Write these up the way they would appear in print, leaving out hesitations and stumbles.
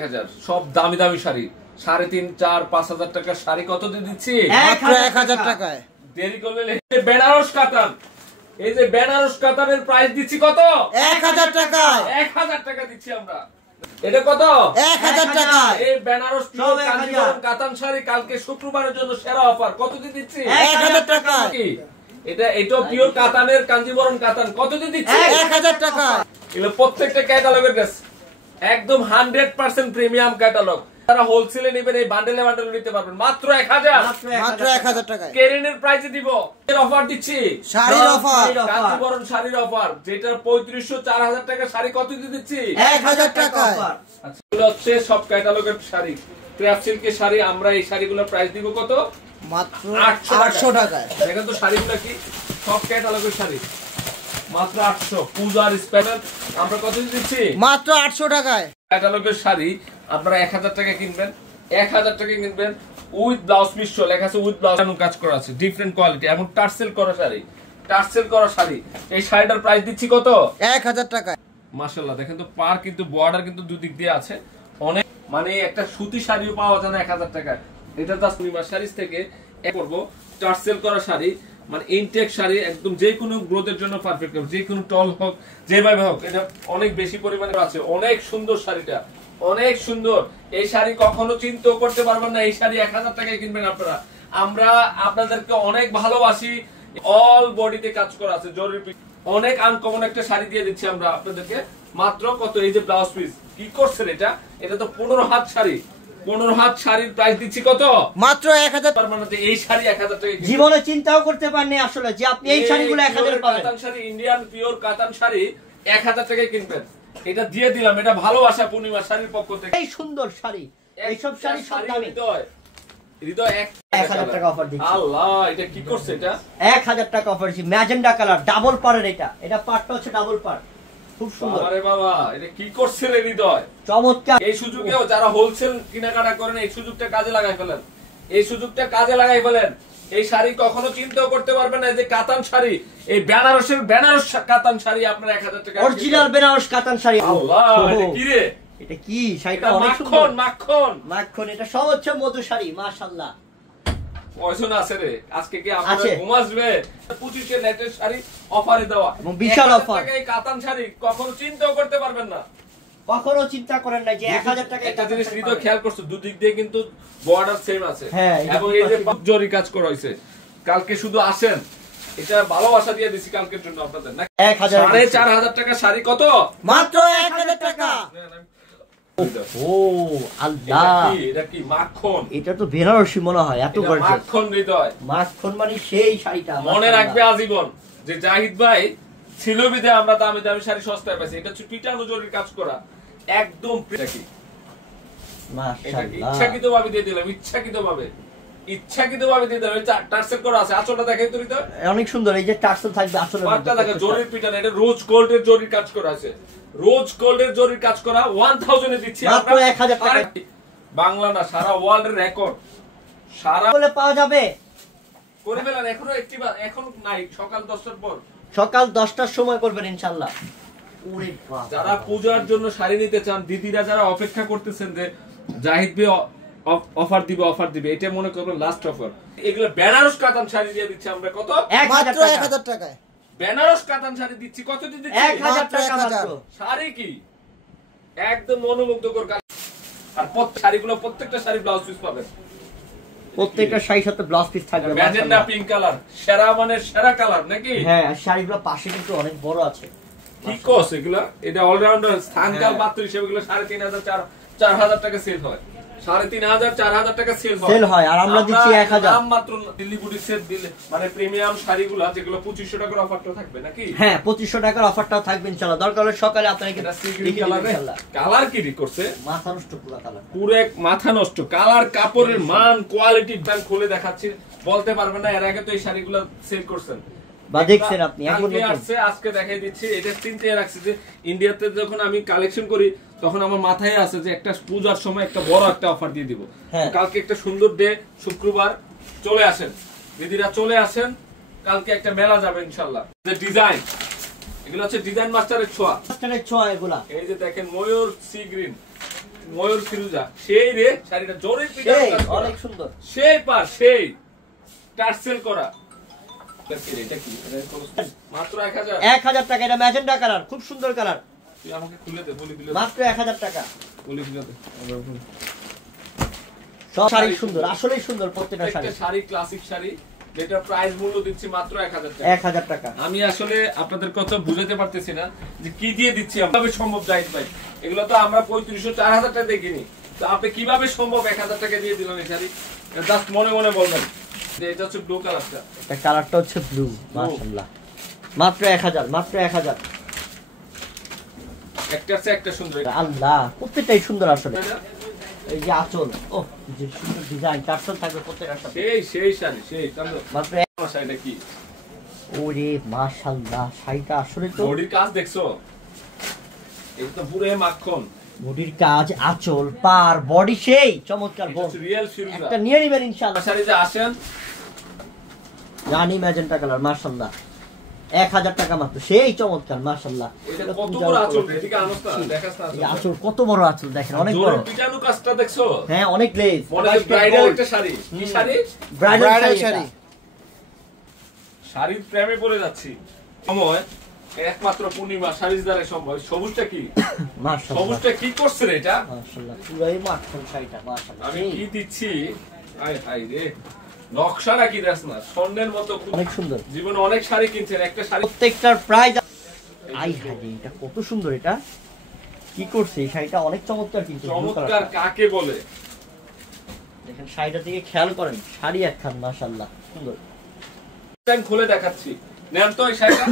1000 সব দামি দামি শাড়ি 3.5 4 5,000 টাকার শাড়ি কত দিয়ে দিচ্ছি মাত্র 1000 টাকায়। দেরি করলে বেনারস কাতান, এই যে বেনারস কাতানের প্রাইস দিচ্ছি কত 1000 টাকায়। 1000 টাকা দিচ্ছি আমরা। এটা কত 1000 টাকা। এই বেনারস পিওর কাঞ্জিবরম কাতান শাড়ি কালকে শুক্রবারের জন্য সেরা অফার কত দিয়ে দিচ্ছি 1000 টাকা। এটা পিওর কাতানের কাঞ্জিবরম কাতান কত দিয়ে দিচ্ছি 1000 টাকা। এগুলো প্রত্যেকটা ক্যাটালগের ড্রেস একদম 100% প্রিমিয়াম ক্যাটালগ। যারা হোলসেলে নেবেন এই বান্ডেলে বান্ডেলে নিতে পারবেন মাত্র 1000। মাত্র 1000 টাকায়। কেরিনের প্রাইসে দিব এর অফার দিচ্ছি, শাড়ির অফার, কাঞ্জিবরম শাড়ির অফার, যেটা 3500 4000 টাকা শাড়ি কত দিয়ে দিচ্ছি 1000 টাকায়। আচ্ছা এগুলো হচ্ছে সব ক্যাটালগের শাড়ি, ক্রাফট সিল্কের শাড়ি। আমরা এই শাড়িগুলোর প্রাইস দিব কত মাত্র 800 টাকায়। দেখেন তো শাড়িগুলো কি সব ক্যাটালগের শাড়ি মাত্র 800। পূজার স্পেশাল আমরা কত দিচ্ছি মাত্র 800 টাকায়। ক্যাটালগের শাড়ি আপনারা 1000 টাকা কিনবেন, 1000 টাকা কিনবেন উইথ ব্লাউজ পিস লেখা আছে, উইথ ব্লাউজ কাজ করা আছে, ডিফারেন্ট কোয়ালিটি এবং টার্সেল করা শাড়ি, টার্সেল করা শাড়ি। এই শাড়িটার প্রাইস দিচ্ছি কত 1000 টাকায়। মাশাআল্লাহ দেখেন তো পার কিন্তু বর্ডার কিন্তু দুদিক দিয়ে আছে, অনেক মানে একটা সুতি শাড়িও পাওয়া যায় না 1000 টাকায়। এটা তো পূর্ণিমা শাড়িজ থেকে করব টার্সেল করা শাড়ি, মানে ইনটেক শাড়ি একদম যে কোনো গ্রোথের জন্য পারফেক্ট, যে কোনো টল হোক যেভাবে হোক এটা অনেক বেশি পরিমাণে আছে। অনেক সুন্দর শাড়িটা, অনেক সুন্দর। এই শাড়ি কখনো চিন্তাও করতে পারবেন না এই শাড়ি 1000 টাকায় কিনবেন আপনারা। আমরা আপনাদেরকে অনেক ভালোবাসি, অল বডিতে কাজ করা আছে, জরুরি অনেক আনকমন একটা শাড়ি দিয়ে দিচ্ছি আমরা আপনাদেরকে মাত্র কত। এই যে ব্লাউজ পিস কি করছেন এটা তো 15 হাত শাড়ি, 15 হাত শাড়ির প্রাইস দিচ্ছি কত মাত্র 1000। পারমানেন্ট এই শাড়ি 1000 টাকা জীবনে চিন্তাও করতে পারেননি আসলে যে আপনি এই শাড়িগুলো 1000 এ পাবেন। কাতান শাড়ি, ইন্ডিয়ান পিওর কাতান শাড়ি 1000 টাকায় কিনবেন। এটা দিয়ে দিলাম, এটা ভালোবাসা পূর্ণিমা শাড়ির পক্ষ থেকে। এই সুন্দর শাড়ি, এই সব শাড়ি সব দামি। হৃদয় 1000 টাকা অফার দিচ্ছি। আল্লাহ এটা কি করছে এটা 1000 টাকা অফার দিচ্ছি। ম্যাজেন্ডা কালার ডাবল পাড়ের, এটা পাড়টা হচ্ছে ডাবল পাড়, খুব সুন্দর। আরে বাবা এটা কি করছে রে হৃদয়, চমৎকার। এই সুযোগেও যারা হোলসেল কেনাকাটা করেন এই সুযোগটা কাজে লাগাই ফেলেন, এই সুযোগটা কাজে লাগাই ফেলেন। এই শাড়ি কখনো চিন্তাও করতে পারবেন না যে কাতান শাড়ি, এই বেনারস কাতান শাড়ি আপনারা 1000 টাকা অরিজিনাল বেনারস কাতান শাড়ি। আল্লাহ এটা কি রে, এটা কি শাড়িটা অনেক সুন্দর। মাখন মাখন মাখন, এটা সব হচ্ছে মধু শাড়ি। মাশাআল্লাহ পয়সা আছে রে। আজকে কি আপনারা ঘুম আসবে 25 এর লেটেস্ট শাড়ি অফারে দেওয়া এবং বিশাল অফার। এই কাতান শাড়ি কখনো চিন্তাও করতে পারবেন না, কখনো চিন্তা করেন না যে 1000 টাকা। একটা জিনিস হৃদয় খেয়াল করছো দুদিক দিয়ে কিন্তু বর্ডার সেম আছে, হ্যাঁ, এবং এই যে জরি কাজ করা হয়েছে। কালকে শুধু আসেন, এটা ভালোবাসা দিয়ে দিছি কালকের জন্য আপনাদের না। 4500 টাকা শাড়ি কত মাত্র 1000 টাকা। ও আল্লাহ, এটা কি মাখন, এটা তো বেনারসি মনে হয়, এত গর্জিয়াস মাখন হৃদয়। মাখন মানে সেই শাড়িটা মনে রাখবে আজীবন যে জাহিদ ভাই ছিল বিদে আমরা দামি দামি শাড়ি সস্তায় পাইছি। এটা হচ্ছে পিটানো জরির কাজ করা একদম। মাশাআল্লাহ ইচ্ছাকৃত ভাবে দিয়ে দিলাম, ইচ্ছাকৃত ভাবে দিয়ে দিলাম। টার্সেল করা আছে, আঁচলটা দেখাই তো হৃদয় অনেক সুন্দর। এই যে টার্সেল থাকবে আঁচলের মধ্যে, পাটটা দেখো জরির পিটানো। এটা রোজ গোল্ডের জরির কাজ করা আছে, রোজ গোল্ডের জরির কাজ করা 1000 এ দিচ্ছি মাত্র 1000 টাকা। বাংলা না সারা ওয়ার্ল্ডের রেকর্ড, সারা বলে পাওয়া যাবে। করে ফেলেন এখনো একটিবার, এখন নাই, সকাল 10টার পর, সকাল 10টার সময় করবেন ইনশাআল্লাহ। ওরে বাবা, যারা পূজার জন্য শাড়ি নিতে চান, দিদিরা যারা অপেক্ষা করতেছেন যে জাহিদ ভাই অফার দিবে, এটা মনে করবেন লাস্ট অফার। এগুলো বেনারস কাতান শাড়ি দিয়ে দিচ্ছি আমরা কত মাত্র 1000 টাকায়। বেনারস কাতান শাড়ি দিচ্ছি কত দিয়ে দিচ্ছি 1000 টাকা মাত্র। শাড়ি কি একদম মনোমুগ্ধকর। আর শাড়িগুলো প্রত্যেকটা শাড়ি ব্লাউজ পিস পাবেন, প্রত্যেকটা শাড়ির সাথে ব্লাউজ পিস থাকবে। ম্যাজেন্ডা পিঙ্ক কালার, সেরা মানে সেরা কালার নাকি। হ্যাঁ, আর শাড়িগুলো পাশে কিন্তু অনেক বড় আছে। কি কস এগুলা, এটা অলরাউন্ডার স্থানকাল পাত্র হিসেবে এগুলো 3500 4000 টাকা সেল হয়, 3500 4000 টাকা সেল হয়। আর আমরা দিচ্ছি 1000 দাম মাত্র। দিল্লি বুটিক্সের দিলে মানে প্রিমিয়াম শাড়িগুলো যেগুলো 2500 টাকার অফারটা থাকবে নাকি। হ্যাঁ, 2500 টাকার অফারটাও থাকবে ইনশাআল্লাহ। দরকার হলে সকালে আপনাকে কালার কি করছে, মাথা নষ্ট পুরো কালার, পুরো এক মাথা নষ্ট কালার। কাপড়ের মান কোয়ালিটি ব্যান্ড খুলে দেখাচ্ছি, বলতে পারবেন না এর আগে তো এই শাড়িগুলো সেল করছেন বা দেখছেন আপনি। এখন আজকে দেখাই দিচ্ছি। এটা চিন্তা রাখছি যে ইন্ডিয়াতে যখন আমি কালেকশন করি তখন আমার মাথায় আছে যে একটা পূজার সময় একটা বড় একটা অফার দিয়ে দিব। কালকে একটা সুন্দর ডে, শুক্রবার, চলে আসেন দিদিরা, চলে আসেন। কালকে একটা মেলা যাবে ইনশাআল্লাহ। যে ডিজাইন, এগুলো হচ্ছে ডিজাইন মাস্টারের ছোঁয়া, এগুলা এই যে দেখেন ময়ূর সি গ্রিন, ময়ূর ফিরুজা সেই রে শাড়িটা জোরে পিটা অনেক সুন্দর, সেই পার সেই টার্সেল করা। এটা কি মাত্র 1000 টাকা। এটা ম্যাজেন্ডা কালার, খুব সুন্দর কালার। তুই আমাকে খুলে দে, বলি দিলে মাত্র 1000 টাকা। বলি দিলে দে। সব শাড়ি সুন্দর, আসলেই সুন্দর প্রত্যেকটা শাড়ি। একটা শাড়ি ক্লাসিক শাড়ি, যেটা প্রাইস মূল্য দিচ্ছি মাত্র 1000 টাকা। 1000 টাকা। আমি আসলে আপনাদের কথা বুঝাতে পারতেছি না যে কি দিয়ে দিচ্ছি আমরা, কিভাবে সম্ভব জাহিদ ভাই? এগুলো তো আমরা 3500 4000 টাকা দেখিনি, তো আপনি কিভাবে সম্ভব 1000 টাকা দিয়ে দিলেন এই শাড়ি? জাস্ট মনে মনে বলবেন। এটা হচ্ছে ব্লু কালারটা, এটা কালারটা হচ্ছে ব্লু, মাশাআল্লাহ। মাত্র 1000, মাত্র 1000। একটা আছে একটা সুন্দর। আল্লাহ, প্রত্যেকটাই সুন্দর আসলে। এই যে আঁচল, ও যে সুন্দর ডিজাইন, টার্সেল থাকবে প্রত্যেকটার সাথে। সেই শাড়ি সেই কালো। মাত্র শাড়িটা কি? ওরে মাশাআল্লাহ, শাড়িটা আসলে তো বডির কাজ দেখছো? এটা তো পুরো মাখন। বডির কাজ, আঁচল, পার, বডি সেই চমৎকার। রিয়েল ফিরুজা। একটা নিয়ে নেবেন ইনশাআল্লাহ। শাড়ি যে আসেন রানী ম্যাজেন্টা কালার, মাশাআল্লাহ। 1000 টাকা মাত্র, সেই চমৎকার মাশাআল্লাহ। এটা কত বড় আঁচল, এদিকে আনোস না, দেখাস না এই আঁচল কত বড় আঁচল দেখেন, অনেক বড়। জোরে পিটানো কাজটা দেখছো? হ্যাঁ, অনেক লেস। মনে হয় ব্রাইডাল একটা শাড়ি। কি শাড়ি? ব্রাইডাল শাড়ি। শাড়ির প্রেমে পড়ে যাচ্ছি। সময় একমাত্র পূর্ণিমা শাড়ির দ্বারা সম্ভব। সবুজটা কি? মাশাআল্লাহ, সবুজটা কি করছে রে এটা? মাশাআল্লাহ, পুরাই মাখন শাড়িটা, মাশাআল্লাহ। আমি কি দিচ্ছি? আয় হায় রে, নকশাটা কি দেখ না, স্বর্ণের মতো। অনেক সুন্দর। জীবনে অনেক শাড়ি কিনছেন, একটা শাড়ি প্রত্যেকটার প্রাইস। আই হায়, এটা কত সুন্দর। এটা কি করছে এই শাড়িটা? অনেক চমৎকার কিন্তু। চমৎকার কাকে বলে দেখেন, শাড়িটা দিকে খেয়াল করেন, শাড়ি একখান মাশাআল্লাহ সুন্দর। আমি খুলে দেখাচ্ছি, নেন তো এই শাড়িটা।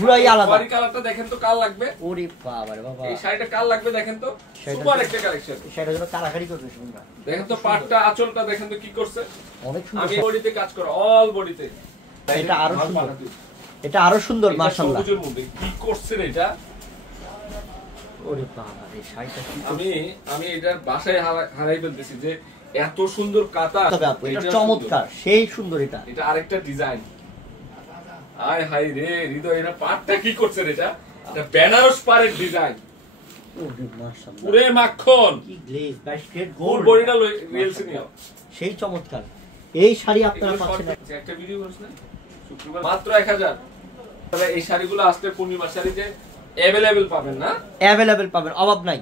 পুরাই আলাদা। শাড়ি কালারটা দেখেন তো কাল লাগবে। ওরে বাবা রে বাবা, এই শাড়িটা কাল লাগবে দেখেন তো, শাড়িটা সুপার একটা কালেকশন। এই শাড়িটা যেন কারাকারি করবে সুন্দর। দেখেন তো পাটটা, আঁচলটা দেখেন তো কি করছে। অনেক সুন্দর। আমি বডিতে কাজ করো, অল বডিতে। এটা আরো সুন্দর, এটা আরো সুন্দর মাশাআল্লাহ। সবুজের মধ্যে কি করছে রে এটা? ওরে বাবা, এই শাড়িটা কি আমি এটার বাসায় হারাই ফেলতেছি যে এত সুন্দর কাতা। এটা চমৎকার, সেই সুন্দর। এটা এটা আরেকটা ডিজাইন। আয় হাই রে হৃদয়, এটা পাটটা কি করছে রে? এটা বেনারস পাড়ের ডিজাইন। ওরে মাশাআল্লাহ, পুরে মাখন, কি গ্লেজ, 22 ক্যারেট গোল গোল্ড। বডিটা রিয়েল সিনিয়র, সেই চমৎকার। এই শাড়ি আপনারা পাচ্ছেন একটা ভিডিও করিস না শুক্রবার, মাত্র 1000। তবে এই শাড়িগুলো আসলে পূর্ণিমার শাড়ি যে अवेलेबल পাবেন না? अवेलेबल পাবেন, অভাব নাই,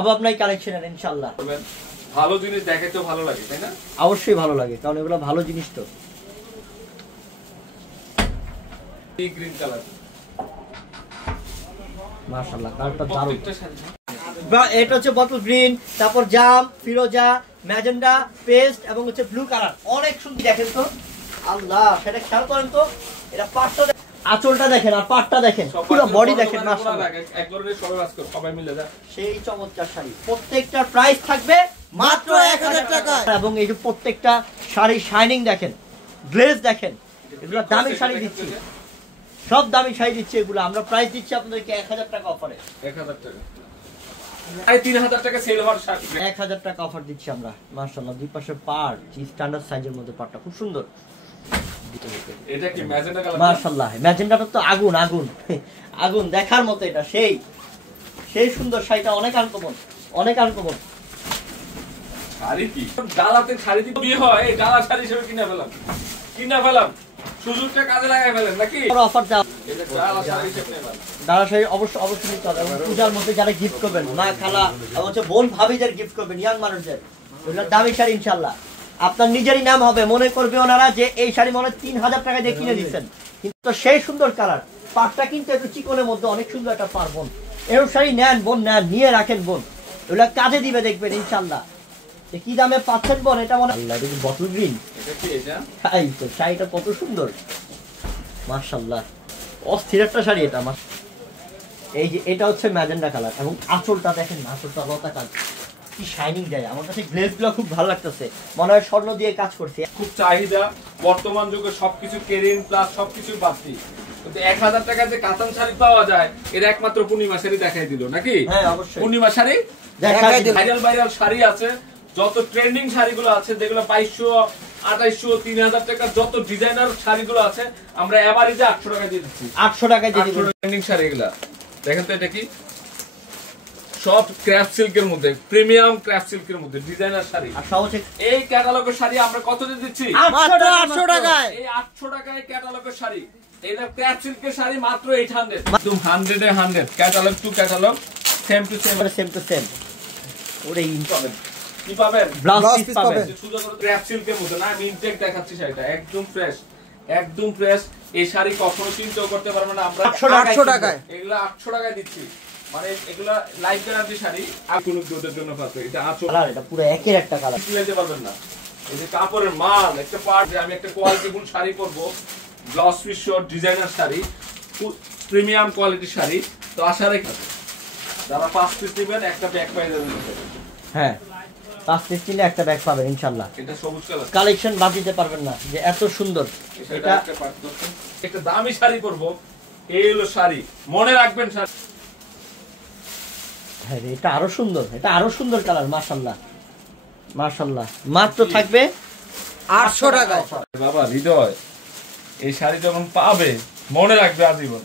অভাব নাই কালেকশনের ইনশাআল্লাহ। ভালো জিনিস দেখাইতেও ভালো লাগে, তাই না? অবশ্যই ভালো লাগে, কারণ এগুলো ভালো জিনিস তো। এই গ্রিন কালার মাশাআল্লাহ, কালারটা দারুণ। প্রত্যেকটা শাড়ি এটা হচ্ছে বটল গ্রিন, তারপর জাম, ফিরোজা, ম্যাজেন্ডা, পেস্ট এবং হচ্ছে ব্লু কালার। অনেক সুন্দর। দেখেন তো, আল্লাহ, সেটা খেয়াল করেন তো। এটা পাটটা, আঁচলটা দেখেন আর পাটটা দেখেন, পুরো বডি দেখেন মাশাআল্লাহ। এক ধরনের সবাই বাস করে, সবাই মিলে যায়। সেই চমৎকার শাড়ি। প্রত্যেকটার প্রাইস থাকবে মাত্র 1000 টাকা। এবং এই যে প্রত্যেকটা শাড়ি শাইনিং দেখেন, গ্লেজ দেখেন। এগুলো দামি শাড়ি দিচ্ছি, সব দামি শাড়ি দিচ্ছি এগুলো। আমরা প্রাইস দিচ্ছি আপনাদেরকে 1000 টাকা অফারে। 1000 টাকা, আরে 3000 টাকা সেল হওয়ার শাড়ি 1000 টাকা অফার দিচ্ছি আমরা মাশাআল্লাহ। দুই পাশে পাড়, স্ট্যান্ডার্ড সাইজের মধ্যে পাড়টা খুব সুন্দর। এটা কি ম্যাজেন্টা কালার? মাশাআল্লাহ, ম্যাজেন্টাটা তো আগুন আগুন আগুন দেখার মতো। এটা সেই সেই সুন্দর শাড়িটা, অনেক আনকমন, অনেক আনকমন। শাড়ি কি ডালাতে শাড়ি দিয়ে বিয়ে হয়, এই ডালা শাড়ি হিসেবে কিনা ফেলাম, সুযোগটা কাজে লাগাই ফেলেন নাকি? অফার দাও, এটা ডালা শাড়ি হিসেবে নেবেন। দাদা শাড়ি অবশ্যই নিতে হবে। এবং পূজার মধ্যে যারা গিফট করবেন, মা খালা এবং হচ্ছে বোন ভাবিদের গিফট করবেন, ইয়াং মানুষদের, এগুলো দামি শাড়ি ইনশাআল্লাহ। আপনার নিজেরই নাম হবে, মনে করবে ওনারা যে এই শাড়ি মনে 3000 টাকা দিয়ে কিনে দিচ্ছেন, কিন্তু সেই সুন্দর কালার। পাটটা কিন্তু একটু চিকনের মধ্যে, অনেক সুন্দর একটা পার বোন। এরকম শাড়ি নেন বোন, নেন, নিয়ে রাখেন বোন, এগুলো কাজে দিবে দেখবেন ইনশাআল্লাহ। কি দামে পাচ্ছেন বোন? এটা মনে আল্লাহ, এটা কি বটল গ্রিন? এটা কি? এটা তাই তো, শাড়িটা কত সুন্দর মাশাআল্লাহ, অস্থির একটা শাড়ি এটা আমার। এই যে এটা হচ্ছে ম্যাজেন্ডা কালার, এবং আঁচলটা দেখেন, আঁচলটা লতা কাজ, কি শাইনিং দেয়। আমার কাছে গ্লেজগুলো খুব ভালো লাগতেছে, মনে হয় স্বর্ণ দিয়ে কাজ করছে। খুব চাহিদা বর্তমান যুগে, সবকিছু কেরিন প্লাস সবকিছু বাড়তি, কিন্তু 1000 টাকা যে কাতান শাড়ি পাওয়া যায়, এটা একমাত্র পূর্ণিমা শাড়ি দেখাই দিল নাকি? হ্যাঁ অবশ্যই, পূর্ণিমা শাড়ি দেখাই দিল। ভাইরাল শাড়ি আছে, যত ট্রেন্ডিং শাড়িগুলো আছে, যেগুলো 2200 2800 3000 টাকার যত ডিজাইনার শাড়িগুলো আছে, আমরা এভারেজে 800 টাকা দিয়ে দিচ্ছি। 800 টাকায় দিয়ে দিবেন ট্রেন্ডিং শাড়ি এগুলা দেখেন তো। এটা কি? সব ক্রাফট সিল্কের মধ্যে, প্রিমিয়াম ক্রাফট সিল্কের মধ্যে ডিজাইনার শাড়ি। আর সব হচ্ছে এই ক্যাটালগের শাড়ি আমরা কত দিয়ে দিচ্ছি? 800 টাকায়। এই 800 টাকায় ক্যাটালগের শাড়ি, এটা ক্রাফট সিল্কের শাড়ি মাত্র 800, একদম 100 এ 100, catalogue to catalogue, same to same, same to same. ওরে পাবেন কি পাবেন? ব্লাউজ পিস পাবেন। শুধু ক্রাফট সিল্কের মধ্যে না, আমি ইনটেক দেখাচ্ছি শাড়িটা, একদম ফ্রেশ, একদম ফ্রেশ। এই শাড়ি কখনো চিন্তাও করতে পারবে না আমরা 800 টাকায়। এগুলা 800 টাকায় দিচ্ছি, মানে এগুলা লাইফ গ্যারান্টি শাড়ি, আর কোন দুধের জন্য পাবে। এটা আঁচল, কালার এটা পুরো একের একটা কালার, কিনতে পারবেন না। এই যে কাপড়ের মান, একটা পার্ট, আমি একটা কোয়ালিটিফুল শাড়ি পরবো, blouse piece short designer sari, premium কোয়ালিটির শাড়ি। তো আশা রাখি যারা 5 পিস নেবেন একটা ব্যাগ পাই যাবেন। হ্যাঁ 5 পিস কিনলে একটা ব্যাগ পাবেন ইনশাআল্লাহ। এটা সবুজ কালার, কালেকশন বাদ দিতে পারবেন না যে এত সুন্দর। এটা একটা দামি শাড়ি পরবো, এই হলো শাড়ি, মনে রাখবেন শাড়ি। হ্যাঁ এটা আরো সুন্দর, এটা আরো সুন্দর কালার, মাশাআল্লাহ মাশাআল্লাহ। মাত্র থাকবে 800 টাকায়। বাবা হৃদয়, এই শাড়ি যখন পাবে মনে রাখবে আজীবন।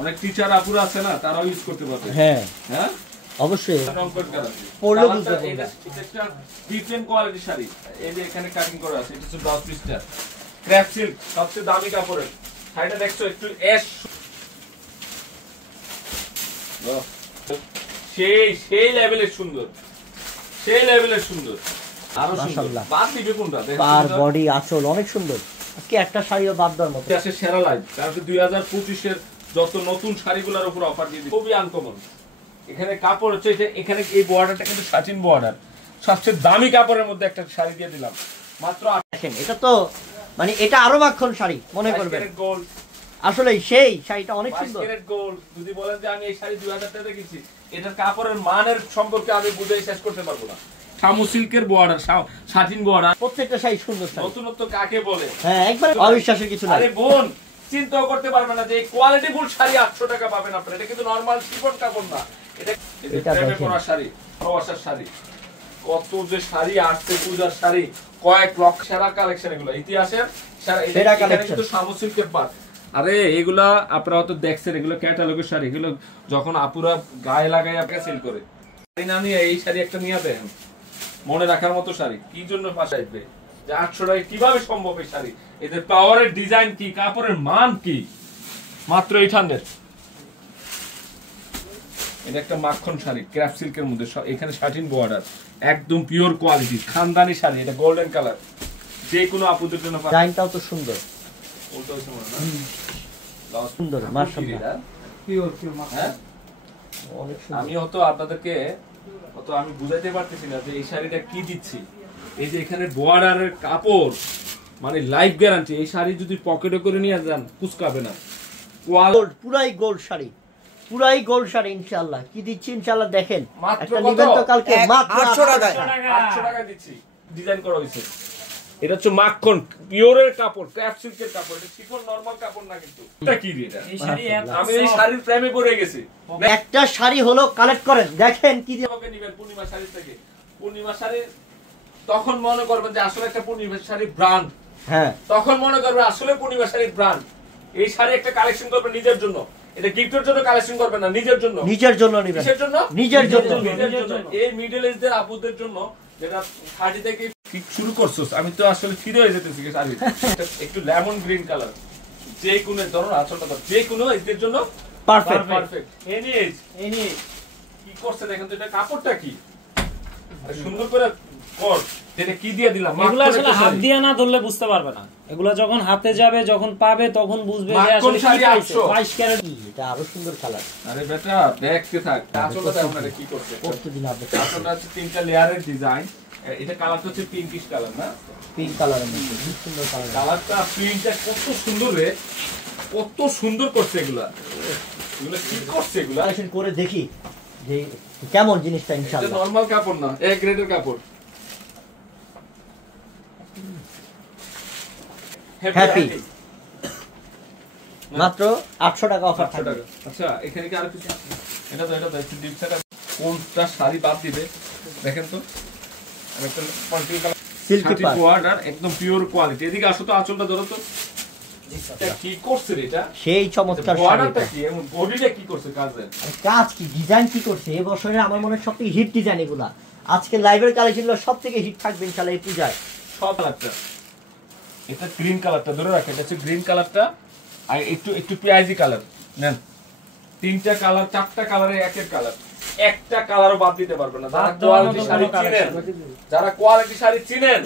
অনেক টিচার আপুরা আছে না, তারাও ইউজ করতে পারবে। হ্যাঁ হ্যাঁ অবশ্যই পড়লে পড়লেও বুঝতে পারবে। এটা একটা ডিফারেন্ট কোয়ালিটির শাড়ি। এই যে এখানে কাটিং করা আছে, এটা হচ্ছে ব্লাউজ পিসটা ক্র্যাপ সিল্ক, সবচেয়ে দামি কাপড়ের শাড়িটা। দেখছো একটু অ্যাশ, সেই সেই লেভেলের সুন্দর, সেই লেভেলের সুন্দর, আরো সুন্দর। মাশাআল্লাহ। বাদ দিবে কোনটা? পার বডি আঁচল অনেক সুন্দর। আজকে একটা শাড়িও বাদ দেওয়ার মতো। আসে সেরা লাইভ, কারণ 2025 এর যত নতুন শাড়িগুলোর উপর অফার দিয়ে দিই, খুবই আনকমন। এখানে কাপড় হচ্ছে, এখানে এই বর্ডারটা কিন্তু সাটিন বর্ডার, সবচেয়ে দামি কাপড়ের মধ্যে একটা শাড়ি দিয়ে দিলাম মাত্র। দেখেন এটা তো মানে এটা আরো মাখন শাড়ি মনে করবেন। গোল্ড, আসলে সেই শাড়িটা অনেক সুন্দর। গোল্ড যদি বলেন যে আমি এই শাড়ি 2000 টাকা কিনছি, এটার কাপড়ের মানের সম্পর্কে আমি বুঝে শেষ করতে পারবো না। শামু সিল্কের বর্ডার, সাটিন বর্ডার, প্রত্যেকটা শাড়ি সুন্দর শাড়ি। নতুনত্ব কাকে বলে? হ্যাঁ একবার অবিশ্বাসের কিছু নাই। আরে বোন, চিন্তাও করতে পারবে না যে এই কোয়ালিটি ফুল শাড়ি 800 টাকা পাবেন আপনারা। এটা কিন্তু নরমাল শিফন কাপড় না, এটা প্রেমে পরা শাড়ি, ভালোবাসার শাড়ি। কত যে শাড়ি আসছে, পূজার শাড়ি, কয়েক লক্ষ সেরা কালেকশন, এগুলো ইতিহাসের সেরা কালেকশন। কিন্তু শামু সিল্কের পাট। আরে এগুলা আপনারা হয়তো দেখছেন, এগুলো ক্যাটালগের শাড়ি, এগুলো যখন আপুরা গায়ে লাগাই আপনাকে সেল করে, শাড়ি না নিয়ে এই শাড়ি একটা নিয়ে দেন, মনে রাখার মতো শাড়ি। কি জন্য পাশে আসবে যে 800 টাকা কিভাবে সম্ভব? এই শাড়ি, এদের পাওয়ারের ডিজাইন কি, কাপড়ের মান কি, মাত্র 800। এটা একটা মাখন শাড়ি ক্রাফট সিল্কের মধ্যে, এখানে সাটিন বর্ডার, একদম পিওর কোয়ালিটি, খানদানি শাড়ি। এটা গোল্ডেন কালার, যে কোনো আপুদের জন্য। ডিজাইনটাও তো সুন্দর, ওটা হচ্ছে মনে না সুন্দর মাশাআল্লাহ, পিওর হ্যাঁ। অনেক সুন্দর। আমি হয়তো আপনাদেরকে হয়তো আমি বুঝাইতে পারতেছি না যে এই শাড়িটা কি দিচ্ছি। এই যে এখানে বর্ডারের কাপড়, মানে লাইফ গ্যারান্টি। এই শাড়ি যদি পকেটে করে নিয়ে যান কুচকাবে না। গোল্ড, পুরাই গোল্ড শাড়ি, পুরাই গোল্ড শাড়ি ইনশাআল্লাহ। কি দিচ্ছি ইনশাআল্লাহ দেখেন। মাত্র একটা কত? নিবেন তো কালকে মাত্র 800 টাকায়। 800 টাকা দিচ্ছি, ডিজাইন করা হয়েছে। এটা হচ্ছে মাখন পিওরের কাপড়, ক্রাফট সিল্কের কাপড়, এটা শিফন নরমাল কাপড় না কিন্তু। এটা কি রে এটা? আমি এই শাড়ির প্রেমে পড়ে গেছি। একটা শাড়ি হলো কালেক্ট করেন, দেখেন কি দিয়ে আমাকে নিবেন পূর্ণিমা শাড়ি থেকে। পূর্ণিমা শাড়ি তখন মনে করবেন যে আসলে একটা পূর্ণিমা শাড়ি ব্র্যান্ড, হ্যাঁ তখন মনে করবেন আসলে পূর্ণিমা শাড়ির ব্র্যান্ড। এই শাড়ি একটা কালেকশন করবেন নিজের জন্য, এটা গিফটের জন্য কালেকশন করবেন না, নিজের জন্য। নিজের জন্য নিবেন, কিসের জন্য? নিজের জন্য। নিজের জন্য। এই মিডল এজদের আপুদের জন্য, যেটা 30 থেকে ঠিক শুরু করছস, আমি তো আসলে ফিরে হয়ে যেতেছি শাড়ি। একটু লেমন গ্রিন কালার, যে কোনো ধরুন আঁচলটা যে কোনো এজদের জন্য পারফেক্ট। পারফেক্ট। এনি এজ কি করছে দেখেন তো, এটা কাপড়টা কি সুন্দর করে কর, যেটা কি দিয়ে দিলাম। এগুলো আসলে হাত দিয়ে না ধরলে বুঝতে পারবে না। এগুলো যখন হাতে যাবে, যখন পাবে, তখন বুঝবে যে আসলে কি পাইছে। 22 ক্যারেট। এটা আরো সুন্দর কালার। আরে বেটা দেখতে থাক, আঁচলটা দেখুন না কি করছে। প্রতিদিন আপনি আঁচলটা হচ্ছে 3টা লেয়ারের ডিজাইন। এটা কালারটা হচ্ছে পিঙ্কিশ কালার না, পিঙ্ক কালারের মধ্যে খুব সুন্দর কালার। কালারটা প্রিন্টটা কত সুন্দর রে, কত সুন্দর করছে এগুলা। এগুলা কি করছে এগুলা? কালেকশন করে দেখি যে কেমন জিনিসটা এটা ইনশাআল্লাহ। নরমাল কাপড় না, এ গ্রেডের কাপড়। হ্যাপি। মাত্র 800 টাকা অফার 800 থাকবে। টাকা। আচ্ছা এখানে কি আর কিছু? এটা তো একটু ডিপ ছাড়া কোনটা শাড়ি বাদ দিবে দেখেন তো। একটা পার্টি কালার সিল্কি সিল্কি পাড়। বর্ডার, একদম পিওর কোয়ালিটি। এদিকে আসো তো, আঁচলটা ধরো তো। এটা কি করছে এটা? সেই চমৎকার শাড়ি বর্ডারটা এটা। কি এমন বডিটা কি করছে কাজের? আর কাজ কি ডিজাইন কি করছে এই বছরে আমার মনে হয় সবথেকে হিট ডিজাইন এগুলা। আজকে লাইভের কালেকশনগুলো সবথেকে হিট থাকবে ইনশাআল্লাহ এই পূজায়। সব কালারটা এটা গ্রিন কালারটা ধরে রাখেন, এটা হচ্ছে গ্রিন কালারটা আর একটু পেঁয়াজি কালার নেন। 3টা কালার 4টা কালারে একের কালার, একটা কালারও বাদ দিতে পারবে না। যারা কোয়ালিটি শাড়ি চিনেন, যারা কোয়ালিটি শাড়ি চিনেন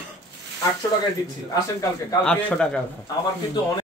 800 টাকায় দিচ্ছি। আসেন কালকে 800 টাকা। আমার কিন্তু অনেক